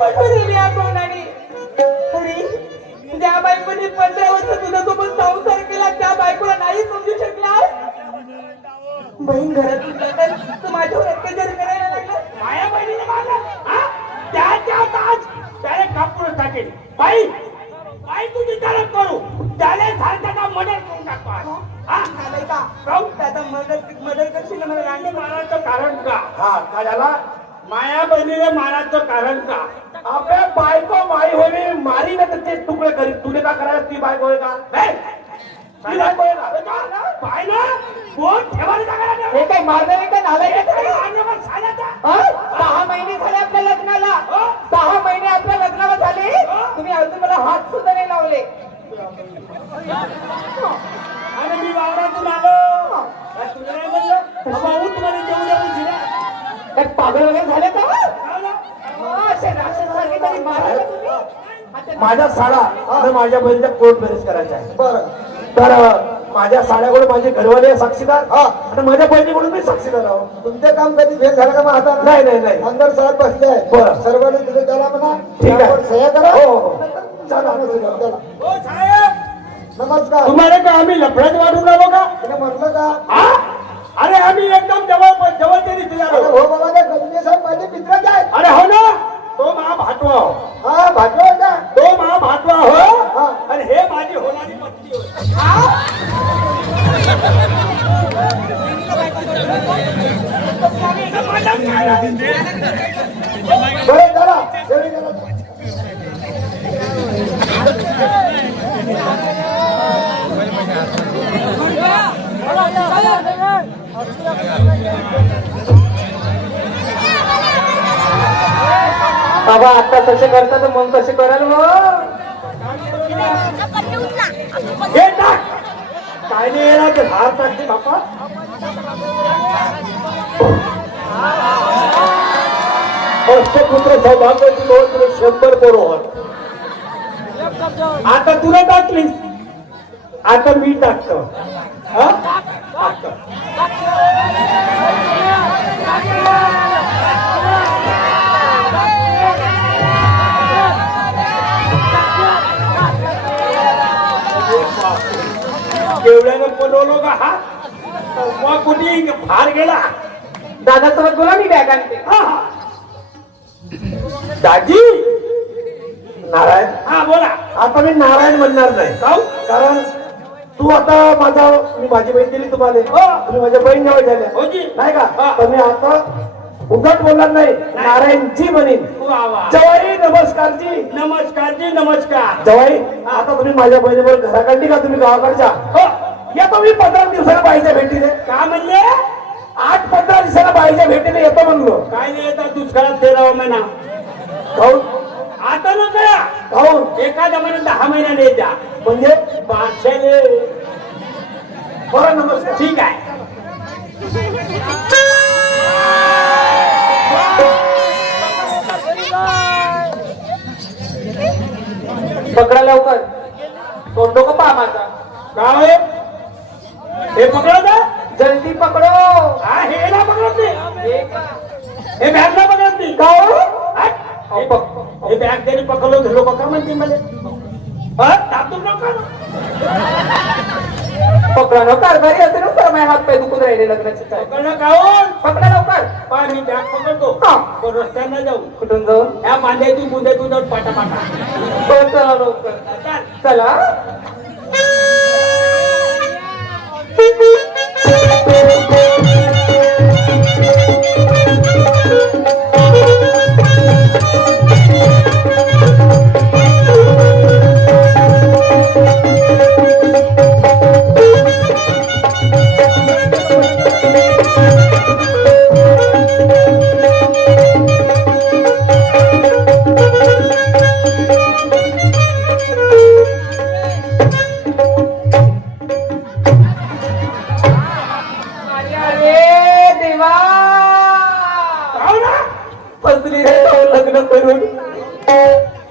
पटवलेली या कोणाने अरे ज्या बायकोने 15 वर्ष तुझ्यासोबत संसार केला त्या बायकोला नाही समजू शकला बहीण घरातून जातात तू माझ्यावर अत्याचार करायला लागला माया बहिणीने मारलं हा त्याच्या ताज त्याने कापून टाकेल बाई बाई तुझी त्याला करू त्याला झालं का मदर करून टाकतो हा झालंय का काऊ त्याचा मदर करशील ना मला रांडे मारायचं कारण का हा काय झाला माया बहिणीने मारायचं कारण का आपल्या बायको माई होणे मारी ना तर ते तुकडे करी तुले का करायला ती बायको होय का ती बायको होय का बाय ना कोण ठेवायला का हे काय मारणार का नालायक आहे? 6 महिने झाले आपल्या लग्नाला 6 महिने आपल्या लग्नाला झाले तुम्ही अजून मला हात सुद्धा नाही लावले अरे मी वावरातून आलो तुला नाही म्हणलं भाऊ तुम्हाला जेवू देऊ दिला काय पागल वगैरे झाले का असे राक्षसासारखे तरी मारले तुम्ही माझ्या साडा आणि माझ्या बहिणीचा कोर्ट मॅरेज करायचा आहे बरं तर माझ्या साड्याकडून माझे घरवाले साक्षीदार आणि माझ्या बहिणीकडून मी साक्षीदार आहो तुमचे काम कधी भेट झालं का मग आता नाही नाही नाही अंदर साहेब बसले आहे बरं. सर्वांनी तिथे त्याला म्हणा ठीक आहे. त्यावर सह्या करा हो, हो. चला चला. ओ साहेब नमस्कार तुम्हाला का आम्ही लफड्यात वाढून राहू का तिने म्हटलं का हा अरे आम्ही एकदम जवळचे रिश्तेदार अरे आहोत. हो बाबा ते गजबे साहेब माझे मित्रच आहेत अरे हो ना तो मा भाटवा हो हा भाजवा का तो मा भाटवा हो हा. आणि हे माझी होणारी पत्नी होय बरं चला जेवणी करा. बाबा आता तसे करता तर मग कसे कराल मग हे टाक काय नाही येणार ते हार टाकते बापा अष्टपुत्र सौभाग्याची नोंद तुला 100 बरोबर आता तुला टाकलीस आता मी टाकतो हा टाकतो केवढ्यानं बनवलो का हा मग कुठे फार गेला दादासोबत बोला मी बॅग आणते हा हा दाजी नारायण हा बोला आता मी नारायण म्हणणार नाही जाऊ कारण तू आता मी माझी बहीण दिली तुम्हाला हो. तुम्ही माझ्या बहीण जवळ झाल्या हो जी. नाही हा. का तर मी आता उद्धट बोलणार नाही नारायणजी म्हणेन वा वा जवाई नमस्कारजी नमस्कार जी नमस्कार जवाई आता तुम्ही माझ्या बहिणीवर घराकडली का तुम्ही गावाकडच्या हो येतो मी 15 दिवसाला बाईच्या भेटीने का म्हणले 8-15 दिवसाला बाईच्या भेटीने येतो म्हणलो काय नाही येतात दुष्काळात 13 महिना काहून आता न करा काहून एका जमान्यात 10 महिन्याने येत्या म्हणजे बादशाले बरं नमस्कार ठीक आहे पकडा लवकर तोंड नको पहा माझा काय हे पकडत जल्दी पकडो हा हे ना पकडत नाही हे का? हे बॅग ना पकडत नाही का हो? हे बॅग त्यांनी पकडलो लोक का म्हणते मला हा तापतून नका पकडा ना कारभारी असेल ना तर माझे हात पाय दुखून राहिले लग्नाचे काय पकडणं काऊन पकडा लवकर पण मी बॅग पकडतो हा. पण रस्त्यानं जाऊ कुठून जाऊन ह्या मांद्यातून बुंद्यातून जाऊन पाटा पाटा हो, चला लवकर चला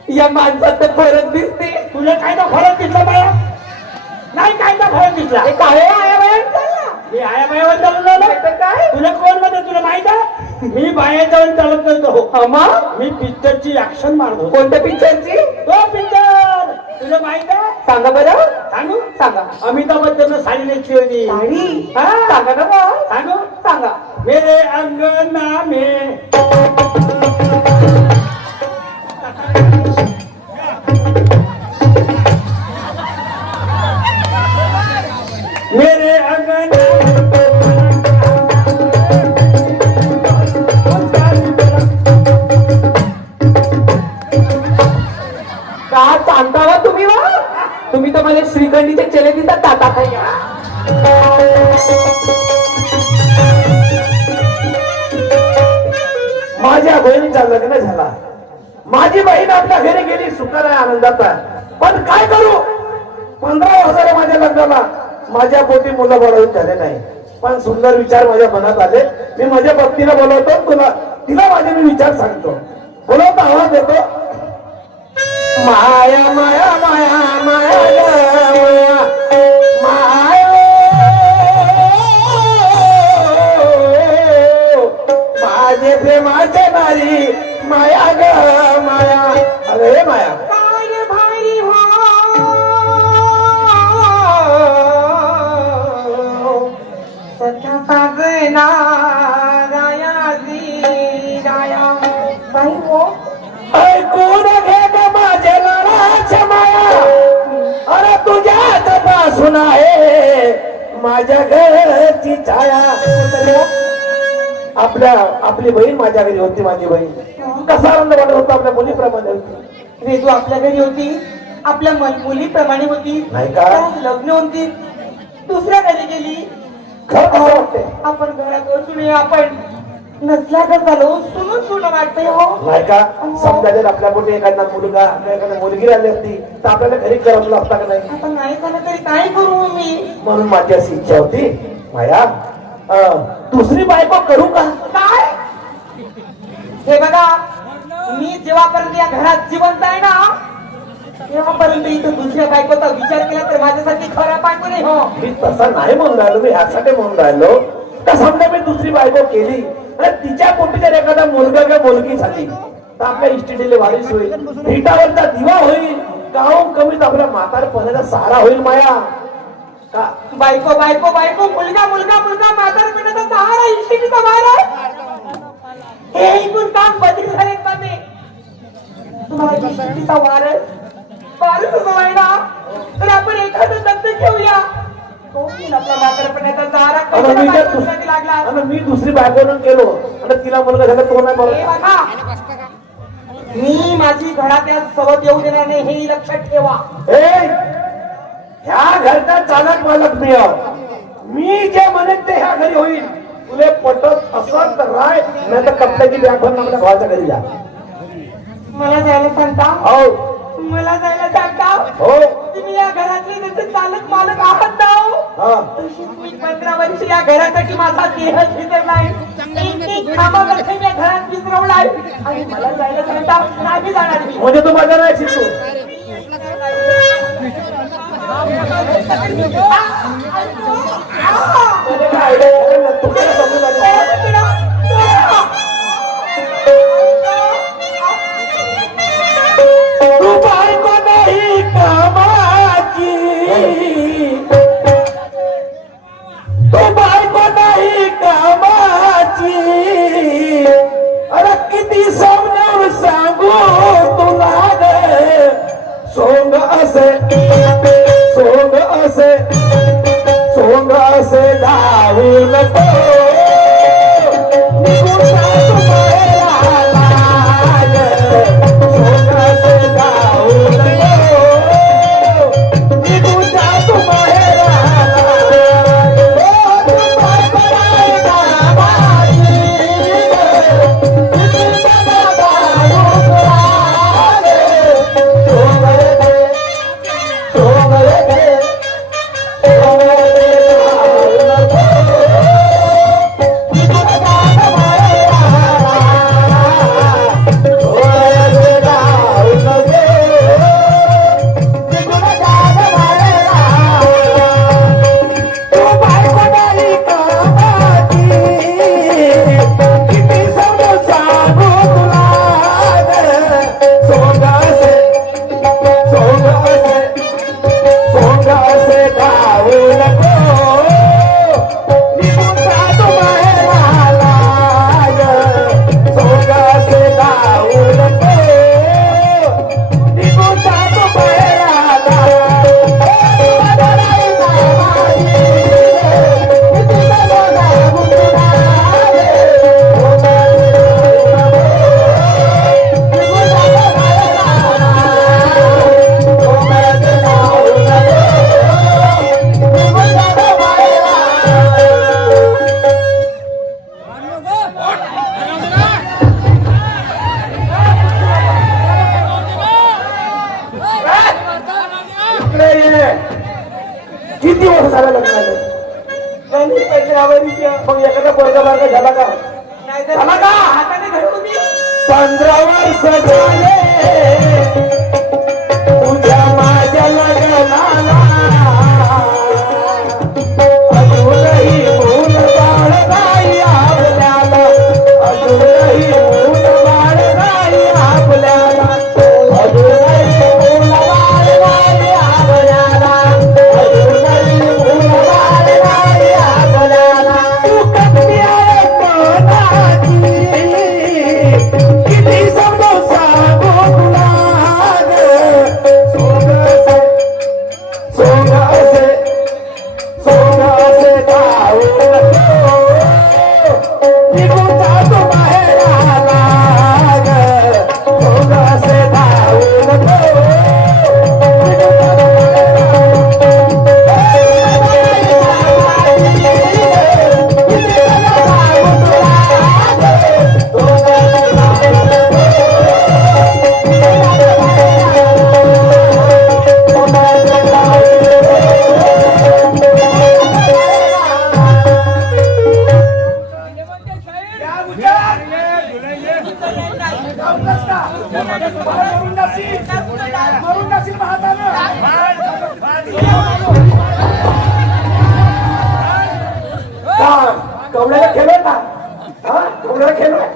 या माणसात तर फरक दिसते तुला काय तर फरक दिसला बाया नाही काय तर फरक दिसला हे काय आहे बाहेर चालला मी आया बायावर चालू झालं तर काय तुला कोण म्हणतो तुला माहित आहे मी बाहेर जाऊन चालत नव्हतो मग मी पिक्चरची ऍक्शन मारत होतो कोणत्या पिक्चरची तो पिक्चर तुला माहित आहे सांगा बरं सांगू सांगा अमिताभ बच्चन साडी नेसली होती साडी हा? सांगा ना मग सांगू सांगा मेरे अंगना में मेरे अंगना का सांगता वा तुम्ही वा तुम्ही तर मला श्रीखंडीचे चेले दिसतात ताता खायला माझ्या बहिणीचा लग्न झाला माझी बहीण आपल्या घरी गेली सुखाने आनंदात आहे. पण काय करू 15 वर्षाला माझ्या लग्नाला माझ्या पोटी मुलं बोलावून झाले नाही पण सुंदर विचार माझ्या मनात आले मी माझ्या पत्नीला बोलवतो तुला तिला माझे मी विचार सांगतो बोलवतो आवाज देतो माया माया माया माया ग, माया माझे प्रेमाचे नारी माया ग माया अरे माया काय भारी हो सख्या साजना रायाजी राया बाई हो ऐकून घे ग माझे लढाच्या माया अरे तुझ्याच पासून आहे माझ्या घरची छाया आपली बहीण माझ्या घरी होती माझी बहीण कसा आनंद वाटत होता आपल्या मुलीप्रमाणे होती रेतू आपल्या घरी होती आपल्या मुलीप्रमाणे होती नाही का? त्यात लग्न होती दुसऱ्या घरी गेली खरं कसं वाटते आपण घरात बसून आपण नसल्या का झालो सुनून सुन वाटतंय हो नाही का समजा जर आपल्या पोटी एखादा मुलगा एखादा मुलगी आली असती तर आपल्याला घरी करमलं असता का नाही आता नाही झालं तरी काय करू मी म्हणून माझी अशी इच्छा होती माया दुसरी बायको करू का काय हे बघा मी जेव्हापर्यंत या घरात जिवंत आहे ना तेव्हापर्यंत इथं दुसऱ्या बायकोचा विचार केला तर माझ्यासाठी खरा बायको नाही हो मी तसा नाही म्हणून राहिलो मी ह्यासाठी म्हणून राहिलो का समजा मी दुसरी बायको केली आणि तिच्या पोटी जर एखादा मुलगा किंवा मुलगी झाली तर आपल्या इस्टेटीला वारीस होईल भेटावरचा दिवा होईल गाव कमीत आपल्या म्हातारपणाचा सहारा होईल माया का बायको बायको बायको मुलगा मुलगा मुलगा म्हातारपणाचा सहारा इष्टिकीचा वारा हे ऐकून काम बदल झाले माझे तुम्हाला इष्टिकीचा वारस आहे ना तर आपण एखादं दत्त घेऊया तो येईल आपल्या म्हातारपणाचा सहारा कशासाठी लागला आणि मी दुसरी बायको केलो आणि तिला मुलगा झाला तो नाही हे बरोबर बघा मी माझी घरात सवत येऊ देणार नाही हे लक्षात ठेवा ह्या घरचा चालक मालक मी आहो. मी जे म्हणेन ते ह्या घरी होईल तुले पटत असत तर राय नाही तर कपड्याची बॅग भरून आपल्या भावाच्या घरी जा मला जायला सांगता हो मला जायला सांगता हो तुम्ही या घरातले जसे चालक मालक आहात ना हो. हा तशीच मी 15 वर्ष या घरासाठी माझा देह विसरलाय एक कामामध्ये मी या घरात विसरवलाय आणि मला जायला सांगता नाही जाणार मी म्हणजे तू माझा नाही शिकतो तू बायको नाही कामाची तू बायको नाही कामाची अरे किती समजावून सांगू तुला ग सोंग असे सोंग असे धावू नको निघून जातो बाहेर आला ग. सोंग असे धावू नको निघून जातो बाहेर आला ग. तू बायको नाही कामाची ग. किती समजावून काय झाला का नाही तर झाला का? हाताने धरू तुम्ही 15 वर्ष झाले तुझ्या माझ्या लग्नाला अजूनही मूल बाळ नाही आपल्याला अजूनही मूल बाळ नाही आपल्याला अजूनही मूल बाळ नाही आपल्याला अजूनही मूल बाळ नाही आपल्याला तू कन्या कोणाची किती समजू सांगू तुला सोंगासे जाऊ नको निघून जातो बाहेर आला ग सोंगासे जाऊ नको निघून जातो कवड्याला खेळलोय का हा कवड्याला खेळलोय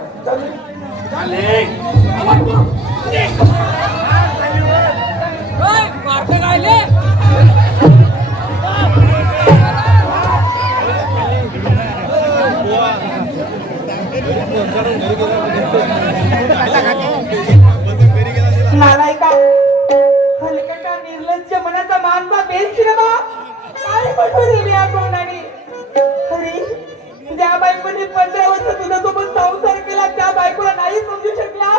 नालायका हलकटा निर्लज्ज मनाचा मानचा बेल शिरबा काय म्हणून दिली या तोंडाने अरे ज्या बायकोने 15 वर्ष तुझ्यासोबत संसार केला त्या बायकोला नाही समजू शकला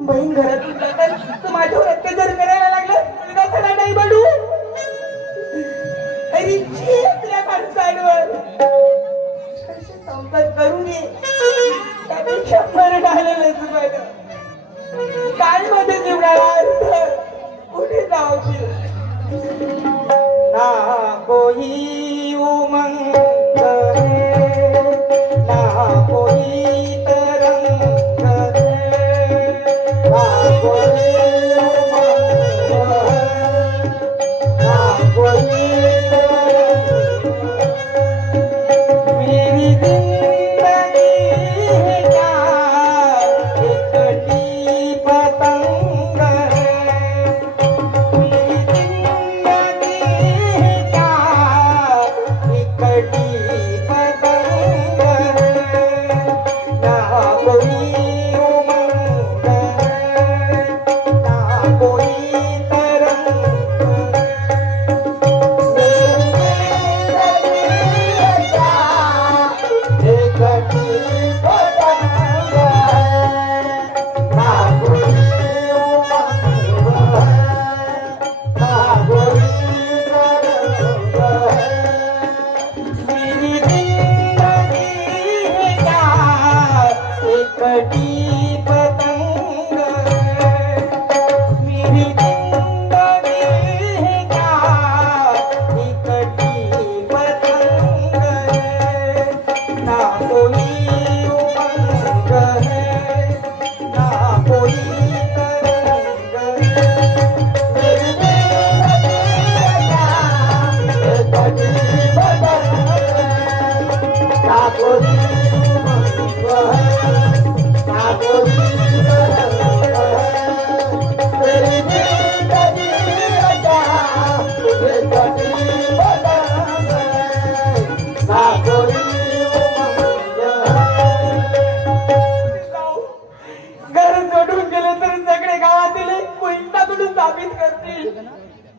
बहीण घरातून जातात तू माझ्यावर अत्याचार करायला लागला मुलगा सगळा नाही बनू अरे छी आपल्या माणसांवर कसे संसार करू नये त्यापेक्षा मरण आलेलं तुझं काय मध्ये जीवनाला अर्थ कुठे जाऊ ना कोई उमंग है ना कोई तरंग है ना कोई उमंग है ना कोई तरंग मेरी जिंदगी है क्या एकटी पतंग है मेरी जिंदगी है क्या एकटी पतंग है ना कोई उमंग है ना कोई तरंग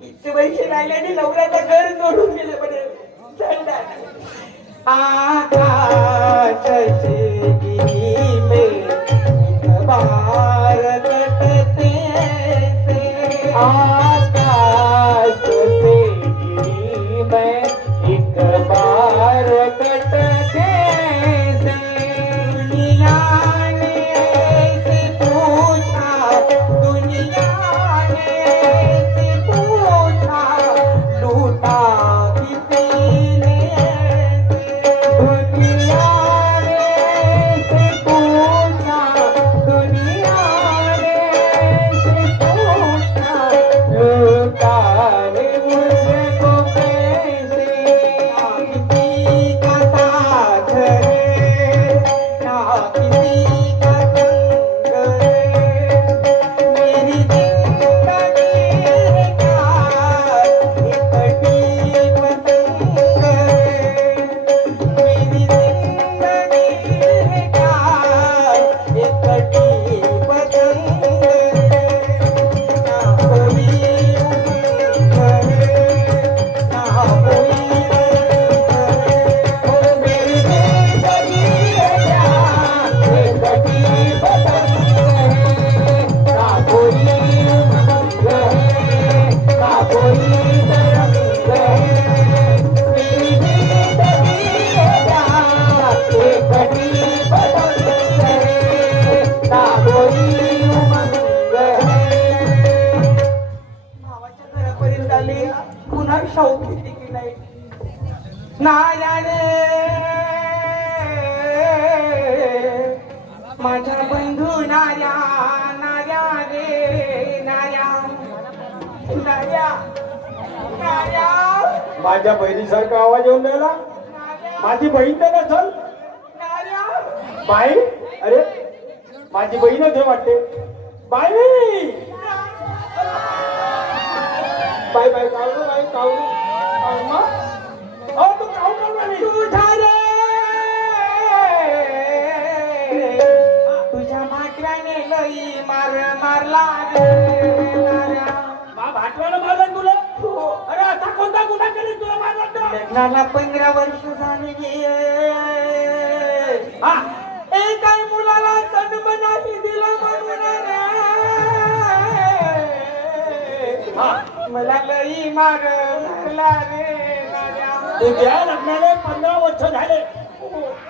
इतके पैसे राहिल्याने नवऱ्याचं घर जोडून गेले म्हणे आकाश माझ्या बंधू नार्या नार्या रे नार्या नार्या नार्या माझ्या बहिणीसारखा आवाज येऊन राहिला. माझी बहीण तर नसल. नार्या बाई, अरे माझी बहीणच हे वाटते. बाई बाई बाई कावलं बाई कावलं. अहो तू काऊ कावला नाही. तुझ्या रे तुझ्या भाकऱ्याने लई मारला रे नार्या. मा भाटवाला मारलं तुला. अरे आता कोणता गुन्हा केली तुला मारलं. लग्नाला 15 वर्ष झाली. हा एकाही मुलाला जन्म नाही दिला म्हणून रे. हा मला लई मारला रे नार्या. तुझ्या लग्नाला 15 वर्ष झाले.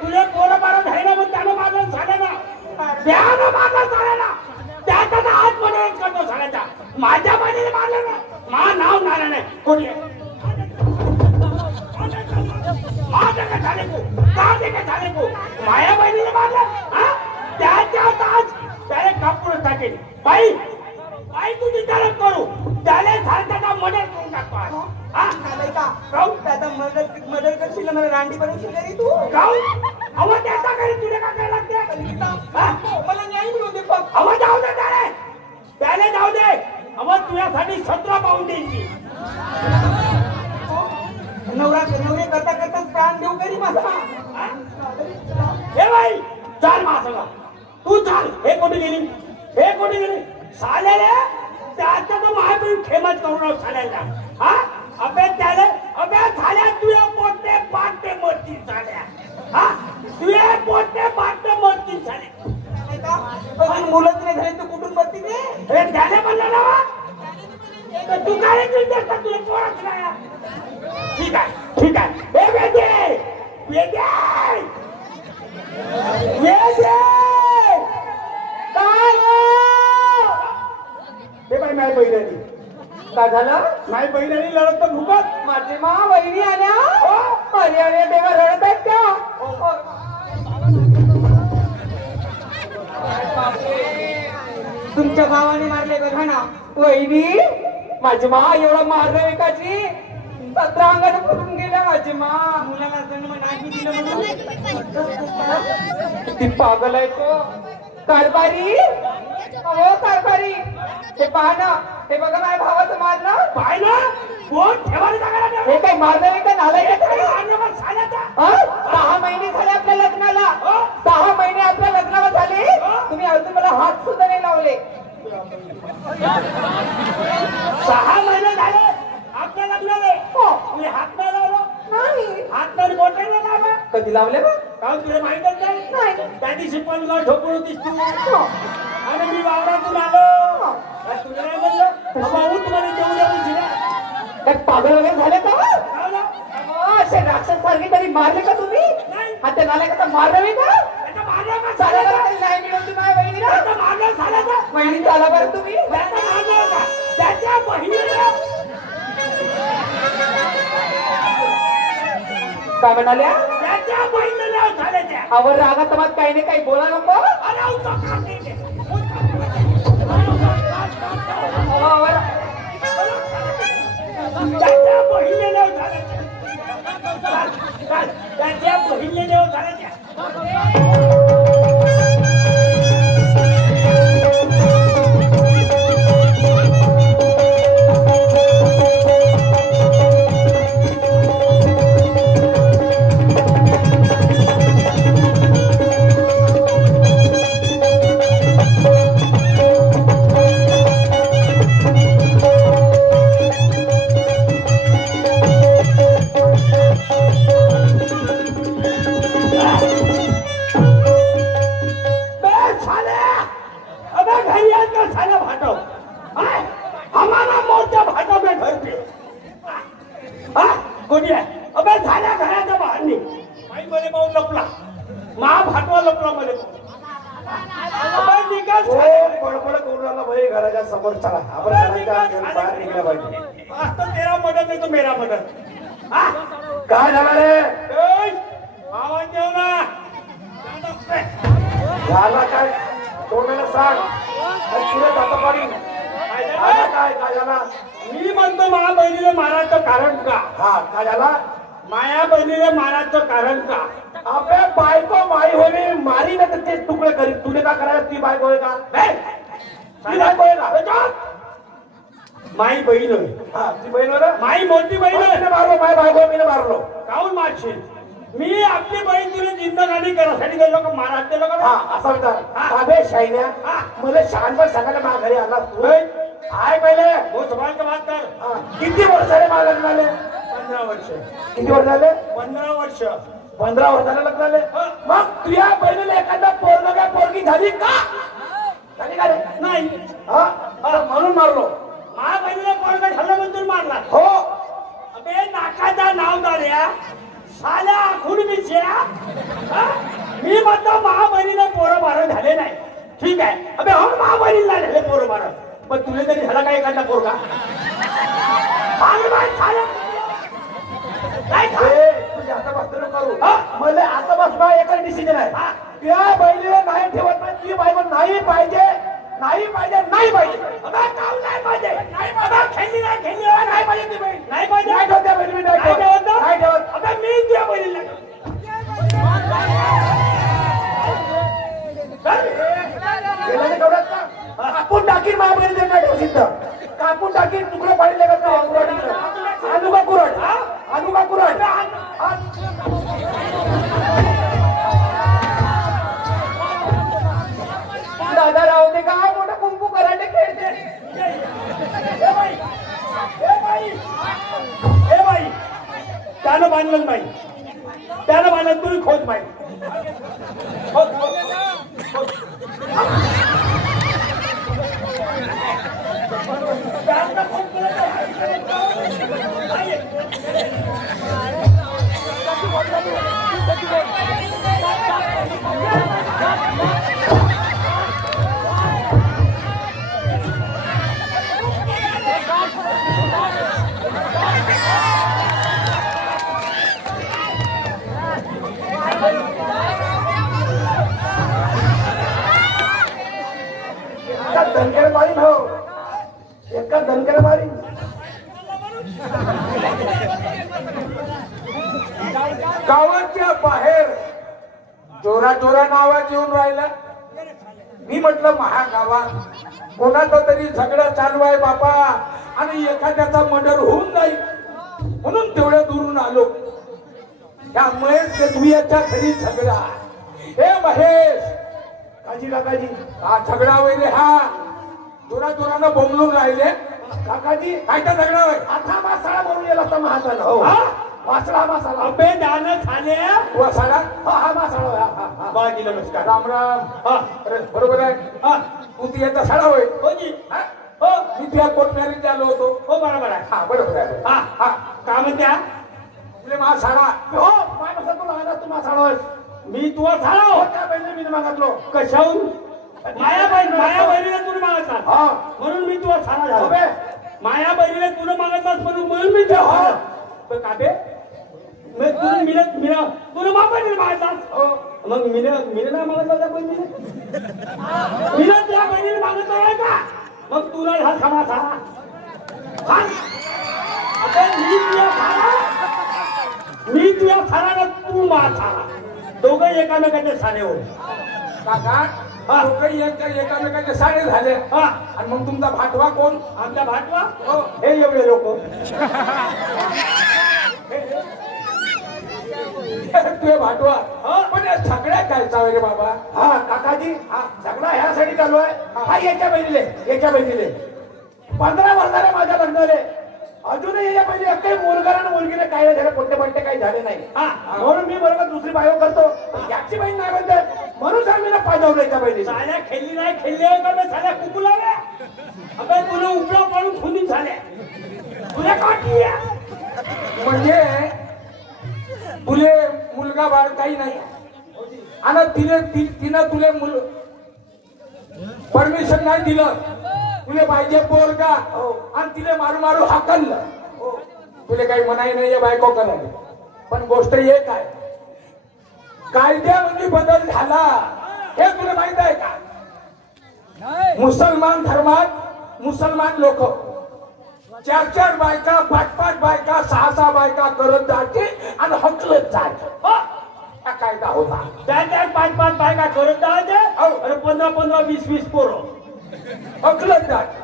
तुला पोरं मारत आहे ना, मग त्यानं मारलं झालं ना. त्यानं मारलं झालं ना. त्याचा हात मनोरंजन करतो झाल्याचा. माझ्या बहिणीने मारलं ना. मा नाव नारायण आहे. कोणी माझं काय झाले तू का ते काय झाले तू. माझ्या बहिणीने मारलं. हा त्याच्या आज त्याला कापून टाकेल. बाई बाई तुझी त्याला करू त्याला झालं त्याचा मदत करून टाकतो. हा झालंय का? काऊ त्याचा मदत करशील ना, मला रांडी बनवशील का रे तू? काऊ अहो त्याचा घरी तुला काय करायला लागते. हा? मला न्याय मिळू दे फक्त. अहो जाऊ दे त्याला त्याला जाऊ दे. अहो तुझ्यासाठी 17 पाऊंड द्यायची. नवरे करता करताच प्राण देऊ करी माझा. हे बाई चाल माझा तू चाल. हे कुठे गेली हे कुठे गेली साल्याला त्याचा तर महाबीर फेमस करून साल्याला. हा अबे त्याला अबे झाल्या तुझ्या पोटे पाटे मोठी झाल्या. हा तुझ्या पोटे पाटे मोठी झाले. नाही का? अजून मुलंच नाही झाले तू कुठून बसती ते? हे त्याने म्हणलं ना वा? तर तू काय चिंता का तुला पोरच नाही. ठीक आहे ठीक आहे. हे वेदे वेदे वेदे काय हे बाई माझी बहीण आली. काय झालं? माझी बहीण आली लढत तर भुकत. माझे मा वहिनी आल्या. अरे अरे देवा रडत आहेत त्या. तुमच्या भावाने मारले बघा ना वहिनी. माझी मा एवढं मारलं एकाची 17 अंगाने फुटून गेल्या माझी मा. मुलाला जन्म नाही दिलं म्हणून ती पागल आहे तो. कारभारी हो कारभारी. हे पहा ना हे बघा माझ्या भावाचं मारलं. पाहिलं कोण ठेवायला जागा हे काय मारलं नाही का नालायक आहे का? साल्याचा 6 महिने झाले आपल्या लग्नाला. 6 महिने आपल्या लग्नाला झाले. तुम्ही अजून मला हात सुद्धा नाही लावले. 6 महिने झाले आपल्या लग्नाला. तुम्ही हात नाही लावला. नाही. हात नाही बोटायला लावा. कधी लावले बा? काहून तुला माहितच नाही. त्या दिवशी पण ठोकून होतीस तू. आणि मी वावरातून आलो. काय तुला नाही म्हणलं भाऊ तुम्हाला जेवू देऊ दिला. काय पागल वगैरे झाले का? लावला? असे राक्षस सारखे कधी मारले का तुम्ही? नाही. हा त्या नालायकाचा मारलं नाही का? त्याचा मारला का चाला साल्याचा? बरं नाही मिळवली माझ्या बहिणीला. त्याचा मारला साल्याचा? वहिनी चाला बरं तुम्ही. त्याचा मारला होता. त्याच्या बहिणीला काय म्हणाल्या? त्याच्या बहिणीला झाल्याच्या. आवर रागात मत काही नाही काही बोला नको. अरे उचल काढ नाही. आवर. त्याच्या बहिणीला झाल्याच्या. त्याच्या बहिणीला झाल्याच्या. हमारा मोर्चा भाजप में घर पे. कोणी आहे अबे झाल्या घराच्या बाहेर निघ. माई मध्ये पाहून लपला. मा भाटवा लपला मध्ये बडबड करून राहिला भाई. घराच्या समोर चला आपण घराच्या बाहेर निघल्या पाहिजे. आज तर तेरा मदत आहे तो मेरा मदत. काय झालं रे? आवाज देऊ ना. झाला काय तोंडाला सांग आणि पुढे जाता पाडी झाला काय काय झाला मी म्हणतो माझ्या बहिणीला मारायचं कारण का हा काय झाला माया बहिणीला मारायचं कारण का आपल्या बायको माई होणे मारी ना तर तेच तुकडे करीत तुले का करायला ती बायको आहे का हे? ती बायको आहे का माई बहीण होय. हा ती बहीण होय ना? माई मोठी बहीण होय. मीनं मारलो माय बायको मीनं मारलो काहून मारशील मी आपली बहीण तुला जिंदगानी करासाठी गेलो का महाराज गेलो हा का असा विचार हा. अबे शायन्या हा. मला शहाणपण सांगायला माझ्या घरी आला तू होय. हाय पहिले हो सभांचा बात कर हा. किती वर्ष झाले मला लग्न झाले 15 वर्ष किती वर्ष झाले 15 वर्ष 15 वर्षाला लग्न झाले हा. मग तुझ्या बहिणीला एखादा पोरगा काय पोरगी झाली का झाली का रे नाही हा हा, म्हणून मारलो माझ्या बहिणीला पोरगा झालं म्हणून मारला हो अबे नाकाचा नाव झाल्या साल्या आखून मिशा मी म्हणतो महाबहिणीला पोरं मारं झाले नाही ठीक आहे अबे हो महाबहिणीला झाले पोरं मारं पण तुला तरी झाला काय एखादा पोरगा ए, तुझ्या हातापासून करू हा. मला आतापासून एकच डिसिजन आहे हा. त्या बहिणीला नाही ठेवत नाही ती बायको नाही पाहिजे नाही पाहिजे नाही पाहिजे अबे काहून नाही पाहिजे नाही बाबा खेळली नाही नाही पाहिजे ती बहीण नाही पाहिजे नाही ठेवत त्या बहिणी मी नाही नाही ठेवत ठेवत ना? नाही ठेवत अबे मी तुझ्या बहिणीला गेल्याने केवढ्यात का कापून टाकीन माझ्या बहिणी नाही ठेवशील तर कापून टाकीन तुकडे पाडले का आणू का कुरड आणू का कुरड दादा राहू दे काय मोठा कुंकू कराटे खेळते ए बाई त्यानं बांधलं बाई त्यानं बांधलं तू खोज बाई खोज, खोज, खोज. त्यानं खोज केलं एका दणकेने मारीन हो एका दणकेने मारीन गावाच्या बाहेर जोरा जोरा नावात येऊन राहिला मी म्हटलं महागावात कोणाचा तरी झगडा चालू आहे बापा आणि एखाद्याचा मर्डर होऊन जाईल म्हणून तेवढ्या दुरून आलो या महेश गजवियाच्या घरी झगडा हे महेश काजी काकाजी हा झगडा वगैरे हा जोरा जोरानं बोंबलून राहिले काकाजी काय तर झगडा होय आता मासाळा बोलून गेला होता महासाला हो हा? मासळा मासाला अबे दानं झाले मासाळा हा हा मासाळा होय, हा हा बाळजी नमस्कार राम राम हा अरे बरोबर आहे हा तू ती याचा साडा होय हो जी हा? हो मी तुझ्या कोर्ट मॅरेज आलो होतो हो बरोबर आहे हा बरोबर आहे हा हा का म्हणत्या तुले मा साडा हो माझ्या तुला आला तू मा साडा होयस. मी तुला हो झालो त्या बहिणी मी मागितलो कशाहून माया बहिणीला तुला मागत हा म्हणून मी तुला सारा हो झालो बे माया बहिणीला तुला मागत म्हणून मी तुला हो. सारा. पण का बे मग तुला मा बहिणीला मागत हो मग मीनं नाही मागत होता बहिणीला मीनं तुला बहिणीला मागत आहे का मग तुला हा सारा सारा सांग. आता मी तुझ्या सारा ना तू मा सारा दोघं एकामेकाचे सारे हो काका हा. दोघंही एकामेकाचे साडे झाले हा आणि मग तुमचा भाटवा कोण आमचा भाटवा हो हे एवढे लोक तुझे भाटवा हा. पण या झगड्या काय चालू रे बाबा हा काकाजी हा झगडा ह्यासाठी चालू आहे हा याच्या बहिणीले 15 वर्षाला माझ्या लग्नाले अजूनही याच्या पहिले काही मुलगा आणि मुलगीने काय नाही झालं कोणते पट्टे काही झाले नाही हा. म्हणून मी बरोबर दुसरी बायो करतो याची बहीण नाही म्हणते म्हणून आम्ही ना पाहिजे याच्या बहिणी साल्या खेळली नाही खेळले का बे साल्या कुकू लावल्या अबे तुला उपडा पडून खुनी झाल्या तुला काठी म्हणजे तुले मुलगा बाळ काही नाही आणि तिनं तुले परमिशन नाही दिलं तुले पाहिजे पोरगा आणि तिले मारू मारू हाकललं तुले काही म्हणाय नाही बायको करायला पण गोष्ट एक आहे कायद्यामध्ये बदल झाला हे तुला माहित आहे का? मुसलमान धर्मात मुसलमान लोक 4 बायका 5 बायका 6 बायका करत जायचे आणि हकलत जायचे. हा कायदा होता. 4 5 बायका करत जायचे आणि 15 20 पोरं हकलत जायचे.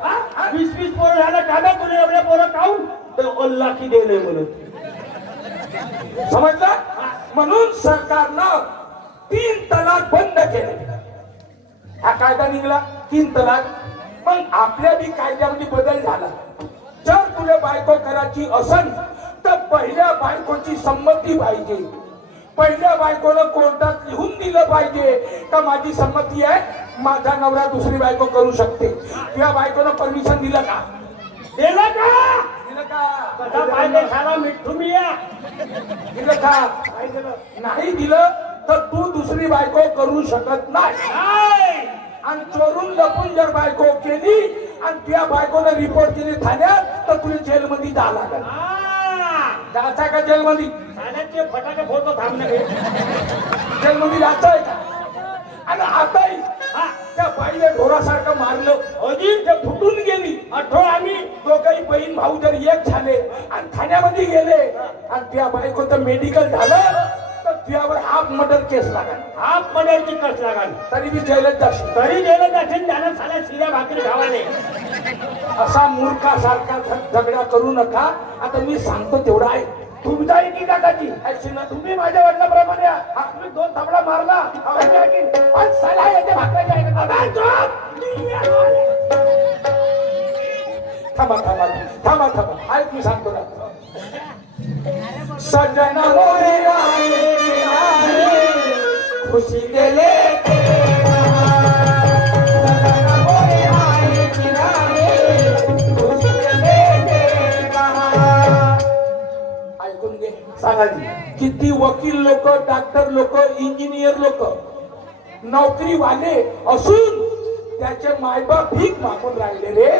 20 पोरं झालं काका तुला एवढे पोरं खाऊन तर अल्लाह की देणे म्हणून समजलं? म्हणून सरकारनं 3 तलाक बंद केले. हा कायदा निघाला 3 तलाक. मग आपल्या बी कायद्यामध्ये बदल झाला. जर तुला बायको करायची असेल तर पहिल्या बायकोची संमती पाहिजे. पहिल्या बायकोनं कोर्टात लिहून दिलं पाहिजे का माझी संमती आहे, माझा नवरा दुसरी बायको करू शकते. त्या बायकोनं परमिशन दिलं का? दिलं का? दिलं का? कसा पाहिजे सारा मिठू मिया दिलं का? नाही दिलं तर तू दुसरी बायको करू शकत नाही. नाही. आणि चोरून लपून जर बायको केली आणि त्या बायकोनं रिपोर्ट केली ठाण्यात तर तुला जेलमध्ये जा लागेल. जायचं का जेलमध्ये? साल्याचे फटाके फोटो थांबणे जेलमध्ये जायचंय का? आणि आताही त्या बाईला ढोरासारखं मारलं अजी ते फुटून गेली. आम्ही दोघही बहीण भाऊ जर एक झाले आणि ठाण्यामध्ये गेले आणि त्या बायकोचं मेडिकल झालं तर त्यावर हाफ मर्डर केस लागेल. हाफ मर्डरची कस लागाल तरी बी जेलच जाशील. तरी गेलं जाशील त्यानं साल्या शिऱ्या भाकरी खावाले. असा मूर्खासारखा झगडा करू नका. आता मी सांगतो तेवढा आहे. तुमचा एकी काकाची तुम्ही माझ्या वडिलाप्रमाणे तुम्ही 2 थापडा मारला पण साला याच्या भाकऱ्याच्या थांबा थांबा थांबा थांबा ऐक मी सांगतो ना. सजना मोरे खुशी गेले ऐकून घे. सांगा किती वकील लोक, डॉक्टर लोक, इंजिनियर लोक नोकरी वाले असून त्याचे मायबाप भीक मागून राहिले रे.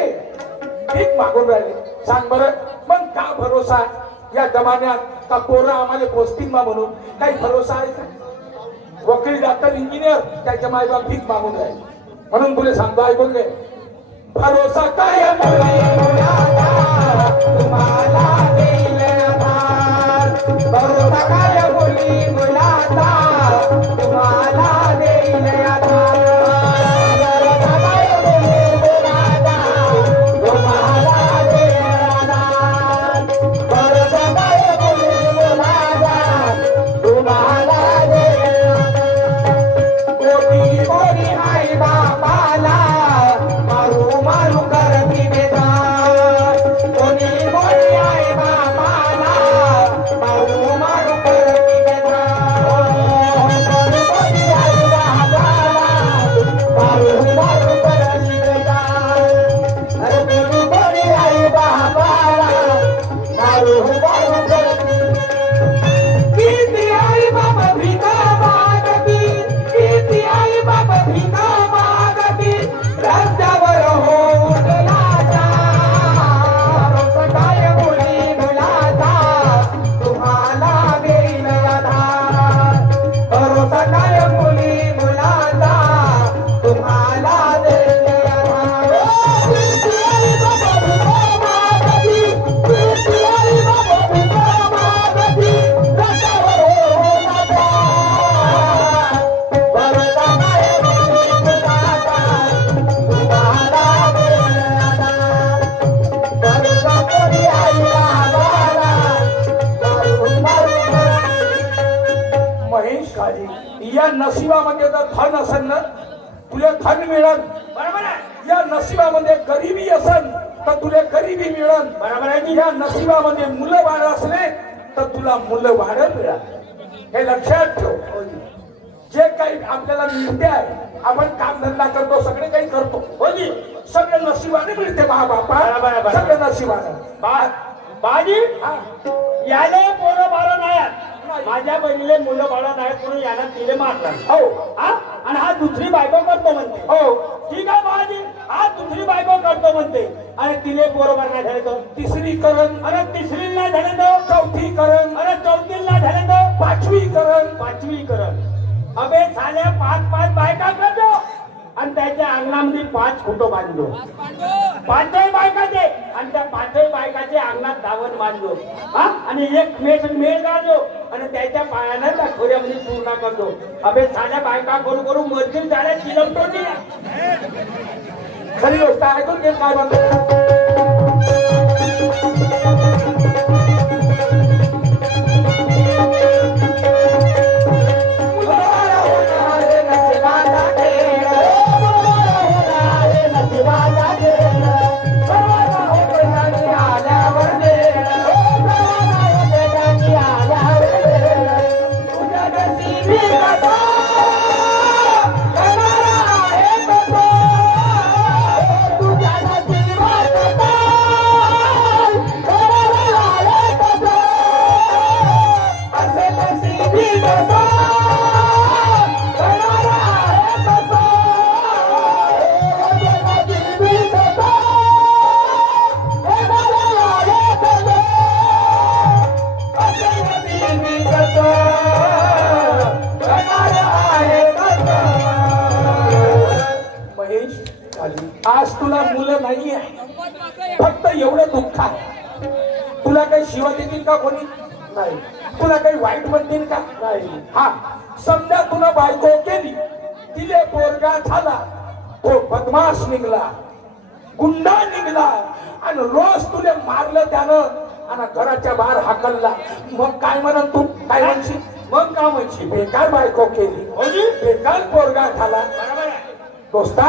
भीक मागून राहिले. सांग बरं मग का भरोसा या जमान्यात का पोरं आम्हाला पोस्टिंग म्हणून काही भरोसा आहे का? वकील डॉक्टर इंजिनियर त्याच्या मायबाप भीक मागून राहिले. म्हणून तुला सांगतो ऐकून घे. भरोसा काय तुम्हाला देईल आधार. भरोसा काय बोली मुलाचा तुम्हाला देईल आधार. भरोसा काय बोली मुलाचा तुम्हाला देईल आधार. भरोसा काय बोली मुलाचा तुम्हाला देईल आधार. कोटी कोटी आई बाबाला मारू मारू करती बेजार. कोणी कोणी आई बाबाला मारू मारू करती बेजार. कोणी कोणी आई बाबाला मारू मारू करती बेजार. अरे कोणी कोणी आई बाबाला मारू मारू करती. किती आई बाबा भिका मागती, किती आई बाबा भिका मागती रस्त्यावर होऊन लाजा. भरोसा काय बोली मुलाचा तुम्हाला देईल आधार. भरोसा काय बोली मुलाचा तुम्हाला देईल आधार. किती आई बाबा भिका मागती, किती आई बाबा भिका मागती रस्त्यावर होऊन लाजा. भरोसा काय बोली मुलाचा तुम्हाला देईल आधार. भरोसा कोणी आई बाबाला मारू मारू करती. महेश काजी या नशिबामध्ये जर धन असेल ना तुला धन मिळेल. बरोबर आहे. या नशिबामध्ये गरिबी असेल तर तुला गरिबी मिळेल. बरोबर आहे की? या नशिबामध्ये मुलं बाळ असले तर तुला मुलं बाळ मिळेल. हे लक्षात ठेव. जे काही आपल्याला मिळते आहे आपण कामधंदा करतो सगळे काही करतो होती सगळं नशिबाने मिळते महाबापा. बरोबर. सगळं नशिबाने. बाजी हा. याले पोरं बाळं नाही. नाही. माझ्या बहिणीले मुलं बाळं नाही म्हणून यानं तिले मारला. हो हा आणि हा दुसरी बायको करतो म्हणते. हो ठीक आहे बाजी हा दुसरी बायको करतो म्हणते आणि तिले बरोबर नाही झाले तो. तिसरी करण, अरे तिसरी नाही झाले तो. चौथी करण, अरे चौथी नाही झाले तो. पाचवी करण. पाचवी करण. अबे साल्या माझ्या 5 बायका करतो आणि त्याच्या अंगणामध्ये 5 फोटो बांधलो. 5 बायकाचे आणि त्या 5 बायकाचे अंगणात धावण बांधलो. हा आणि एक मेळ काढलो आणि त्याच्या पायानं त्या खोऱ्यामध्ये पूर्ण करतो. अबे साध्या बायका करू करू मजूर झाल्या चिलमटोनी. खरी गोष्ट ऐकून घे काय म्हणतो. आज तुला मुलं नाहीये, फक्त एवढं दुःख आहे. तुला काही शिवा देतील का कोणी? नाही. तुला काही वाईट म्हणतील का? नाही. हा समजा तुला बायको केली, तिले पोरगा झाला, तो बदमाश निघला, गुंडा निघला आणि रोज तुले मारलं त्यानं आणि घराच्या बाहेर हाकलला, मग काय म्हणून तू काय म्हणशील? मग का म्हणशील? बेकार बायको केली, बेकार पोरगा झाला. बरोबर आहे. दोस्ता,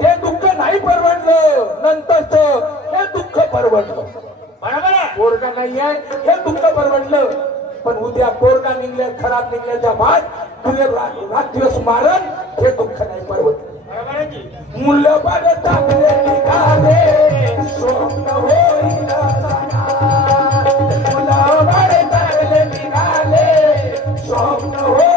हे दुःख नाही परवडलं, नंतरच हे दुःख परवडलं. बरोबर आहे. पोरगा नाही आहे हे दुःख परवडलं, पण उद्या पोरगा निघल्या खराब निघल्याच्या बाद तुझे रात दिवस मारण हे दुःख नाही परवडलं. बरोबर आहे की? मुलं बघ चांगले निघाले, स्वप्न होईल साकार. मुलं बघ चांगले निघाले, स्वप्न होईल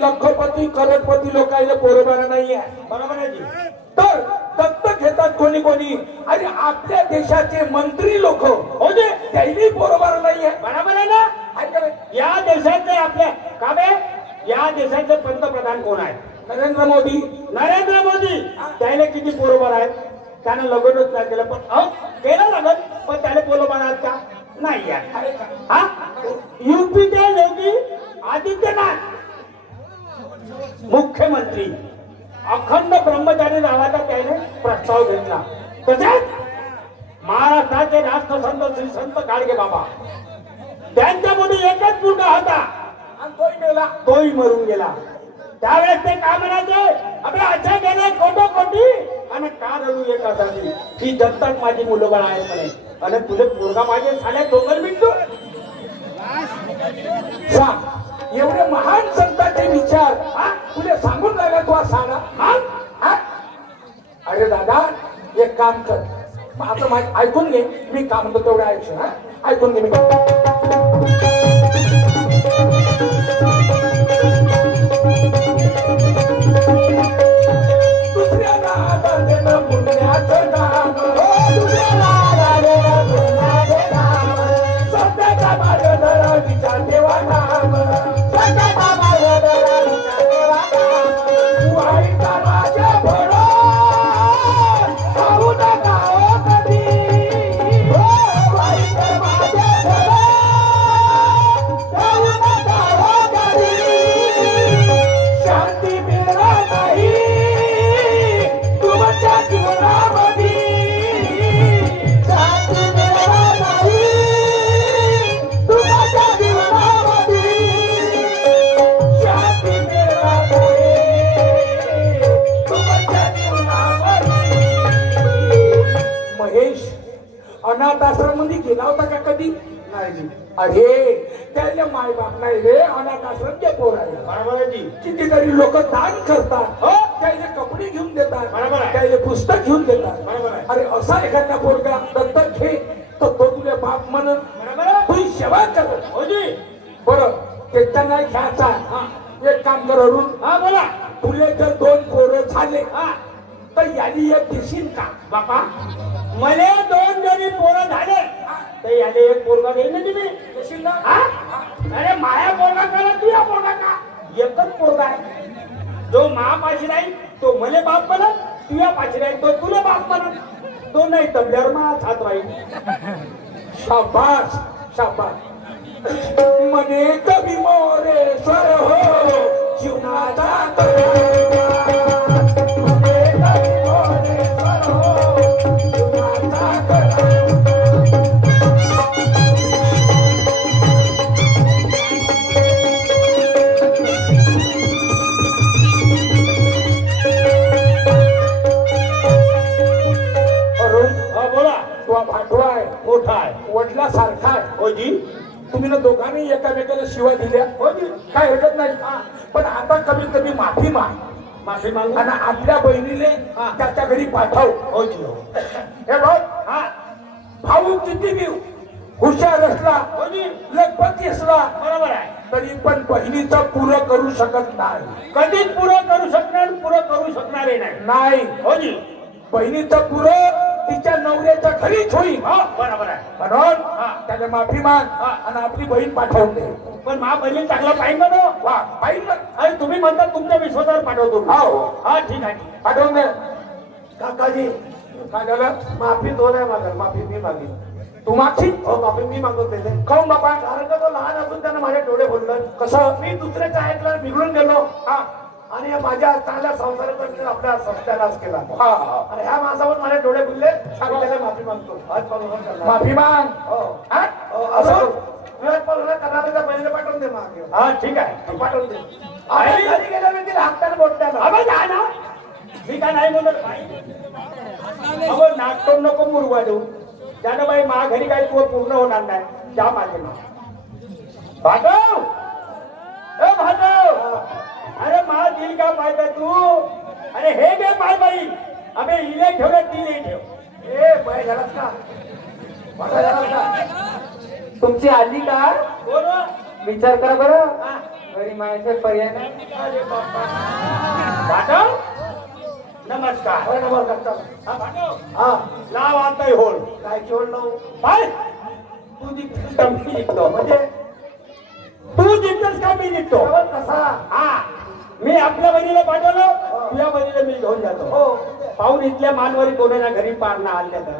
लखपती करोडपती लोकांना बरोबर नाहीये. बरोबर आहे की? तर दत्तक घेतात कोणी कोणी आणि आपल्या देशाचे मंत्री लोक होते त्यांनी बरोबर नाहीये. बरोबर आहे ना? ऐका रे, या देशाचे आपल्या काबे या देशाचे पंतप्रधान कोण आहे? नरेंद्र मोदी. नरेंद्र मोदी. त्याने किती बरोबर आहेत? त्यानं लग्नच नाही केलं, पण केलं लग्न, पण त्याने बरोबर आहेत का? नाही आहे. हा युपीचे योगी आदित्यनाथ मुख्यमंत्री अखंड ब्रह्मचारी नावाचा त्याने प्रस्ताव घेतला. तसेच महाराष्ट्राचे राष्ट्रसंत श्री संत गाडगे बाबा त्यांच्यामध्ये एकच मुलगा होता आणि तोही मेला. तोही मरून गेला. त्यावेळेस ते काय म्हणायचे? अबे अच्छा गेले कोटी आणि का रडू एकासाठी ही जगतात माझी मुलं बाळ आहेत म्हणे. आणि तुझे पोरगा माझे झाले डोंगर मिटतो. एवढे महान संतांचे विचार तुला सांगून राहिला तू सांगा. अरे दादा एक काम कर, आता ऐकून घे, मी काम म्हणतो तेवढं ऐकशील. ऐकून घे. मी दुसऱ्या नादानं पुण्याचं नाम, सध्याचा माझं जरा विचार ठेवा नाम. वाईटा माझ्या भडा खाऊ नका हो कधी. वाईटा माझ्या भडा खाऊ नका हो कधी. शांती मिळणार नाही तुमच्या जीवनामध्ये. शांती मिळणार नाही तुमच्या जीवनामध्ये. शांती मिळणार नाही तुमच्या जीवनामध्ये. महेश, अनाथ आश्रम मध्ये गेला होता का कधी? नाही जी. अरे त्याच्या माय बाप नाही रे अनाथ आश्रमचे पोर आहे. बरोबर आहे जी. कितीतरी लोक दान करतात हो. त्याचे कपडे घेऊन देतात बरोबर आहे. त्याचे पुस्तक घेऊन देतात. बरोबर आहे. अरे असा एखादा पोरगा दत्तक घे तर तो तुझे बाप म्हणून बरोबर आहे. तुझी सेवा करत. हो जी. बरं त्याचा नाही घ्यायचा. हा. एक काम कर अरुण, हा बोला. तुले जर 2 पोरं झाले हा तर यादी एक देशील का? बापा मले 2 जरी पोरं झाले तर याले एक पोरगा देईन ना तुम्ही. देशील ना? हा? अरे माया पोरगा करा तुझ्या पोरगा का? एकच पोरगा आहे. जो महापाशी राहील तो मले बाप म्हणत, तुझ्या पाशी राहील तो तुला बाप म्हणत. तो नाही तबल्यावर मा हात राहील. शाबास शाबास. मने कवी मोरेश्वर हो जीवनाचा करा. मने कवी मोरेश्वर हो जीवनाचा करा. अरुण, हा बोला. तो भाटवा आहे, मोठा आहे. वडिलासारखा आहे. हो जी. तुम्ही ना दोघांनी एकामेकाला शिवा दिल्या. हो जी. काय हरकत नाही. पण आता कमीत कमी माफी माग माफी मागू. आणि आपल्या बहिणीले हा. त्याच्या घरी पाठव. हो जी. हो. हे बघ, हा. भाऊ किती बी हुशार असला, हो जी. लखपती असला बरोबर आहे. तरी पण बहिणीचं पुरं करू शकत नाही. कधीच पुरं करू शकणार, पुरं करू शकणारे नाही. नाही, हो जी. बहिणीचं पुरं तिच्या नवऱ्याच्या घरीच होईल. हो बरोबर आहे. म्हणून हा. त्याला माफी माग हा. आणि आपली बहीण पाठवून दे. पण मा बहिणी चांगलं पाहिजे ना. वा, बहीण मग अरे तुम्ही म्हणता तुमच्या विश्वासावर पाठवतो मी. हो. हा ठीक आहे. ठीक आहे. पाठवून दे. काकाजी काय झालं? माफी तो नाही मागेल, माफी मी मागेन. तू मागशी? हो माफी मी मागतो त्याचे. काऊन बापा? कारण का तो लहान असून त्यानं माझे डोळे बोललं. कसं? मी दुसऱ्याच्या ऐकलं बिघडून गेलो. हा आणि या माझ्या चांगल्या संसाराचा मी आपल्या संस्थेलाच केला. हा. आणि ह्या माणसावर माझे डोळे बुलले. मी त्याला माफी मागतो. आज पासून करणार. माफी माग. हो. हा? हो, असं मी आज पासून करणार. त्या बहिणीला पाठवून दे मागे. हा ठीक आहे. पाठवून दे. आणि घरी गेल्या मी तिला हाताने बोलताना. अबे जा ना. मी काय नाही म्हणत अबे नाटतो नको मुरवा देऊ. त्यानं बाई मा घरी काही तू पूर्ण होणार नाही. जा माझे नाव भागव. ए भागव. अरे मा दिल का पाहिजे तू. अरे हे घे पाय बाई. अबे इले ठेवले तिले ठेव. ए बाय झालास का? माझा झालास का? तुमची आली का? कोण? विचार करा बरं. हा. घरी मायाचे पर्याय नाही. अरे बाप्पा. भागव. नमस्कार. होय नंबर करता. हा भागव. हा लाव आता होल. काय चिवडलो पाय. तू जिंकतोस का मी जिंकतो? म्हणजे तू जिंकतोस का मी जिंकतो? त्यावर कसा? हा. मी आपल्या बहिणीला पाठवलं, तुझ्या बहिणीला मी घेऊन जातो. हो पाहून इथल्या मानवरी कोणाच्या घरी पारणं आणल्या तर